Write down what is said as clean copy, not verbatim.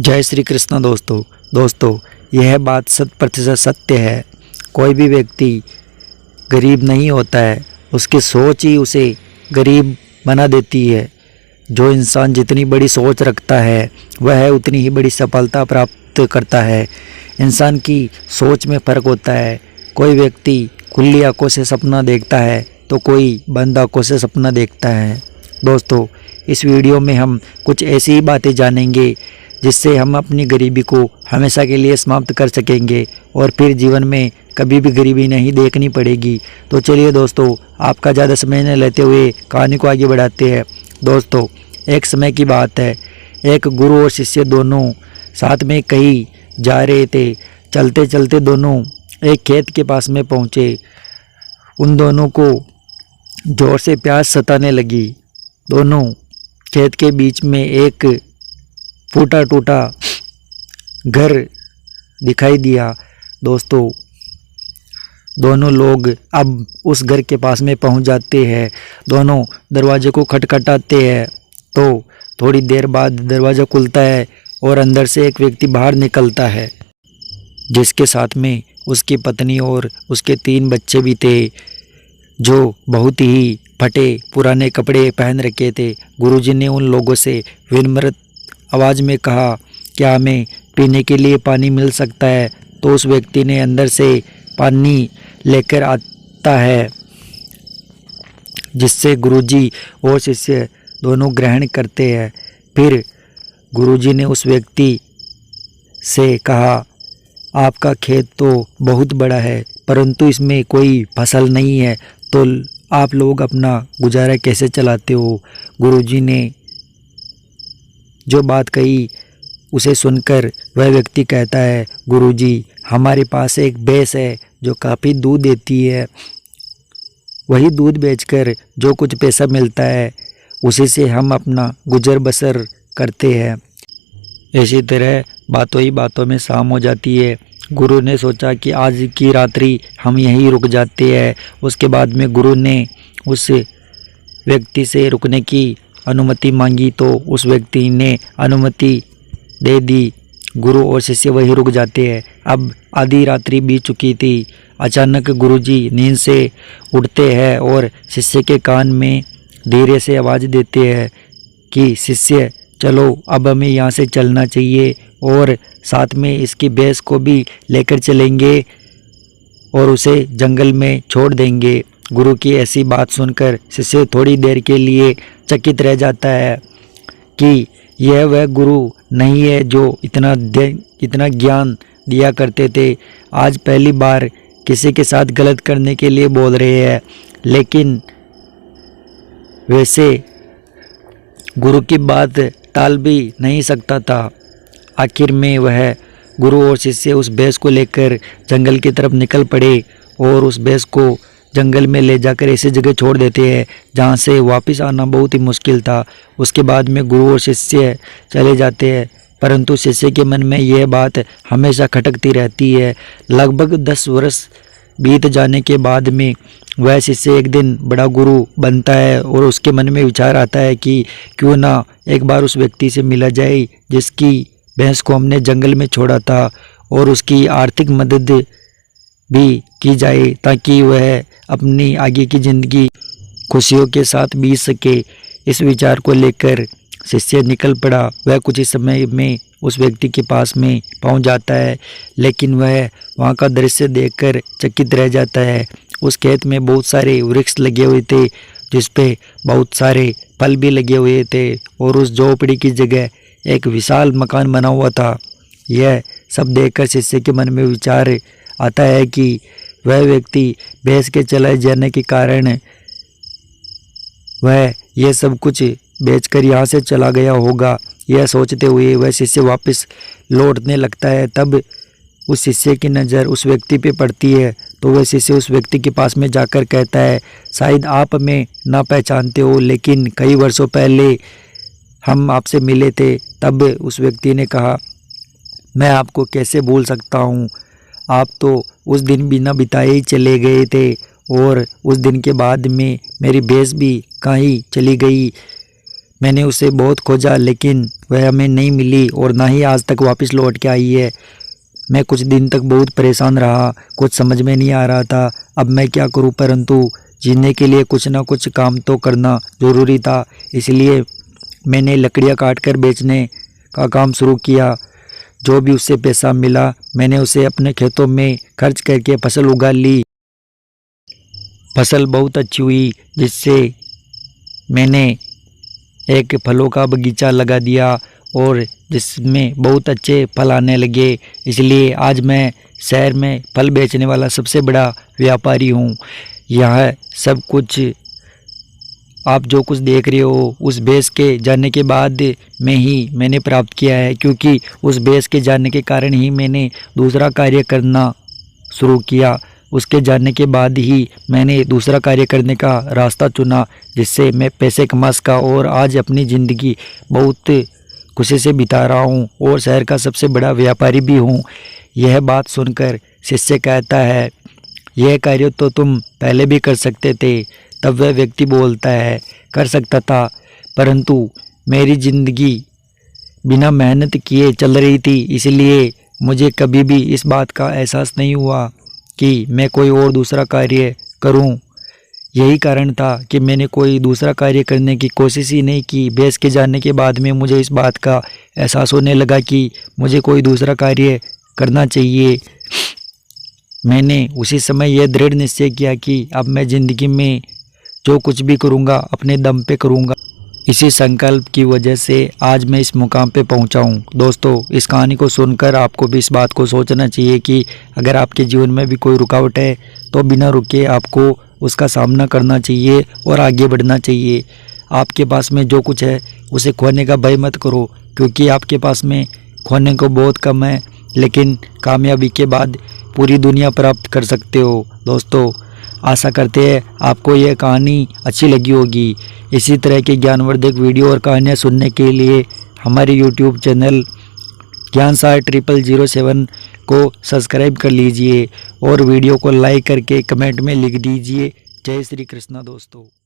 जय श्री कृष्ण दोस्तों यह बात 100% सत्य है। कोई भी व्यक्ति गरीब नहीं होता है, उसकी सोच ही उसे गरीब बना देती है। जो इंसान जितनी बड़ी सोच रखता है वह उतनी ही बड़ी सफलता प्राप्त करता है। इंसान की सोच में फ़र्क होता है। कोई व्यक्ति खुली आंखों से सपना देखता है तो कोई बंद आंखों से सपना देखता है। दोस्तों, इस वीडियो में हम कुछ ऐसी ही बातें जानेंगे जिससे हम अपनी गरीबी को हमेशा के लिए समाप्त कर सकेंगे और फिर जीवन में कभी भी गरीबी नहीं देखनी पड़ेगी। तो चलिए दोस्तों, आपका ज़्यादा समय न लेते हुए कहानी को आगे बढ़ाते हैं। दोस्तों, एक समय की बात है, एक गुरु और शिष्य दोनों साथ में कहीं जा रहे थे। चलते चलते दोनों एक खेत के पास में पहुँचे। उन दोनों को जोर से प्यास सताने लगी। दोनों खेत के बीच में एक फूटा टूटा घर दिखाई दिया। दोस्तों, दोनों लोग अब उस घर के पास में पहुंच जाते हैं। दोनों दरवाजे को खटखटाते हैं तो थोड़ी देर बाद दरवाज़ा खुलता है और अंदर से एक व्यक्ति बाहर निकलता है, जिसके साथ में उसकी पत्नी और उसके 3 बच्चे भी थे, जो बहुत ही फटे पुराने कपड़े पहन रखे थे। गुरुजी ने उन लोगों से विनम्र आवाज़ में कहा, क्या हमें पीने के लिए पानी मिल सकता है? तो उस व्यक्ति ने अंदर से पानी लेकर आता है, जिससे गुरुजी और शिष्य दोनों ग्रहण करते हैं। फिर गुरुजी ने उस व्यक्ति से कहा, आपका खेत तो बहुत बड़ा है परंतु इसमें कोई फसल नहीं है, तो आप लोग अपना गुजारा कैसे चलाते हो? गुरुजी ने जो बात कही उसे सुनकर वह व्यक्ति कहता है, गुरुजी, हमारे पास एक भैंस है जो काफ़ी दूध देती है। वही दूध बेचकर जो कुछ पैसा मिलता है उसी से हम अपना गुजर बसर करते हैं। इसी तरह बातों ही बातों में शाम हो जाती है। गुरु ने सोचा कि आज की रात्रि हम यहीं रुक जाते हैं। उसके बाद में गुरु ने उस व्यक्ति से रुकने की अनुमति मांगी तो उस व्यक्ति ने अनुमति दे दी। गुरु और शिष्य वहीं रुक जाते हैं। अब आधी रात्रि बीत चुकी थी। अचानक गुरुजी नींद से उठते हैं और शिष्य के कान में धीरे से आवाज़ देते हैं कि शिष्य, चलो अब हमें यहाँ से चलना चाहिए और साथ में इसकी भैंस को भी लेकर चलेंगे और उसे जंगल में छोड़ देंगे। गुरु की ऐसी बात सुनकर शिष्य थोड़ी देर के लिए चकित रह जाता है कि यह वह गुरु नहीं है जो इतना ज्ञान दिया करते थे। आज पहली बार किसी के साथ गलत करने के लिए बोल रहे हैं, लेकिन वैसे गुरु की बात टाल भी नहीं सकता था। आखिर में वह गुरु और शिष्य उस भैंस को लेकर जंगल की तरफ निकल पड़े और उस भैंस को जंगल में ले जाकर ऐसी जगह छोड़ देते हैं जहाँ से वापस आना बहुत ही मुश्किल था। उसके बाद में गुरु और शिष्य चले जाते हैं, परंतु शिष्य के मन में यह बात हमेशा खटकती रहती है। लगभग 10 वर्ष बीत जाने के बाद में वह शिष्य एक दिन बड़ा गुरु बनता है और उसके मन में विचार आता है कि क्यों ना एक बार उस व्यक्ति से मिला जाए जिसकी भैंस को हमने जंगल में छोड़ा था, और उसकी आर्थिक मदद भी की जाए ताकि वह अपनी आगे की ज़िंदगी खुशियों के साथ बीत सके। इस विचार को लेकर शिष्य निकल पड़ा। वह कुछ ही समय में उस व्यक्ति के पास में पहुंच जाता है, लेकिन वह वहां का दृश्य देखकर चकित रह जाता है। उस खेत में बहुत सारे वृक्ष लगे हुए थे, जिस पे बहुत सारे फल भी लगे हुए थे, और उस झोपड़ी की जगह एक विशाल मकान बना हुआ था। यह सब देखकर शिष्य के मन में विचार आता है कि वह व्यक्ति भैंस के चले जाने के कारण वह यह सब कुछ बेचकर यहाँ से चला गया होगा। यह सोचते हुए वह शिष्य वापस लौटने लगता है। तब उस शिष्य की नज़र उस व्यक्ति पे पड़ती है, तो वह शिष्य उस व्यक्ति के पास में जाकर कहता है, शायद आप हमें ना पहचानते हो, लेकिन कई वर्षों पहले हम आपसे मिले थे। तब उस व्यक्ति ने कहा, मैं आपको कैसे भूल सकता हूँ, आप तो उस दिन बिना बिताए ही चले गए थे, और उस दिन के बाद में मेरी भैंस भी कहीं चली गई। मैंने उसे बहुत खोजा लेकिन वह हमें नहीं मिली और ना ही आज तक वापस लौट के आई है। मैं कुछ दिन तक बहुत परेशान रहा, कुछ समझ में नहीं आ रहा था अब मैं क्या करूं, परंतु जीने के लिए कुछ ना कुछ काम तो करना ज़रूरी था। इसलिए मैंने लकड़ियां काट कर बेचने का काम शुरू किया। जो भी उससे पैसा मिला मैंने उसे अपने खेतों में खर्च करके फसल उगा ली। फसल बहुत अच्छी हुई जिससे मैंने एक फलों का बगीचा लगा दिया और जिसमें बहुत अच्छे फल आने लगे। इसलिए आज मैं शहर में फल बेचने वाला सबसे बड़ा व्यापारी हूँ। यह सब कुछ आप जो कुछ देख रहे हो उस बेस के जानने के बाद में ही मैंने प्राप्त किया है, क्योंकि उस बेस के जानने के कारण ही मैंने दूसरा कार्य करना शुरू किया। उसके जानने के बाद ही मैंने दूसरा कार्य करने का रास्ता चुना जिससे मैं पैसे कमा सका और आज अपनी ज़िंदगी बहुत खुशी से बिता रहा हूँ और शहर का सबसे बड़ा व्यापारी भी हूँ। यह बात सुनकर शिष्य कहता है, यह कार्य तो तुम पहले भी कर सकते थे। तब वह व्यक्ति बोलता है, कर सकता था, परंतु मेरी ज़िंदगी बिना मेहनत किए चल रही थी, इसलिए मुझे कभी भी इस बात का एहसास नहीं हुआ कि मैं कोई और दूसरा कार्य करूं। यही कारण था कि मैंने कोई दूसरा कार्य करने की कोशिश ही नहीं की। बेस के जानने के बाद में मुझे इस बात का एहसास होने लगा कि मुझे कोई दूसरा कार्य करना चाहिए। मैंने उसी समय यह दृढ़ निश्चय किया कि अब मैं ज़िंदगी में जो कुछ भी करूँगा अपने दम पे करूँगा। इसी संकल्प की वजह से आज मैं इस मुकाम पे पहुँचा हूँ। दोस्तों, इस कहानी को सुनकर आपको भी इस बात को सोचना चाहिए कि अगर आपके जीवन में भी कोई रुकावट है तो बिना रुके आपको उसका सामना करना चाहिए और आगे बढ़ना चाहिए। आपके पास में जो कुछ है उसे खोने का भय मत करो, क्योंकि आपके पास में खोने को बहुत कम है, लेकिन कामयाबी के बाद पूरी दुनिया प्राप्त कर सकते हो। दोस्तों, आशा करते हैं आपको यह कहानी अच्छी लगी होगी। इसी तरह के ज्ञानवर्धक वीडियो और कहानियाँ सुनने के लिए हमारे यूट्यूब चैनल ज्ञानसार 0007 को सब्सक्राइब कर लीजिए और वीडियो को लाइक करके कमेंट में लिख दीजिए। जय श्री कृष्णा दोस्तों।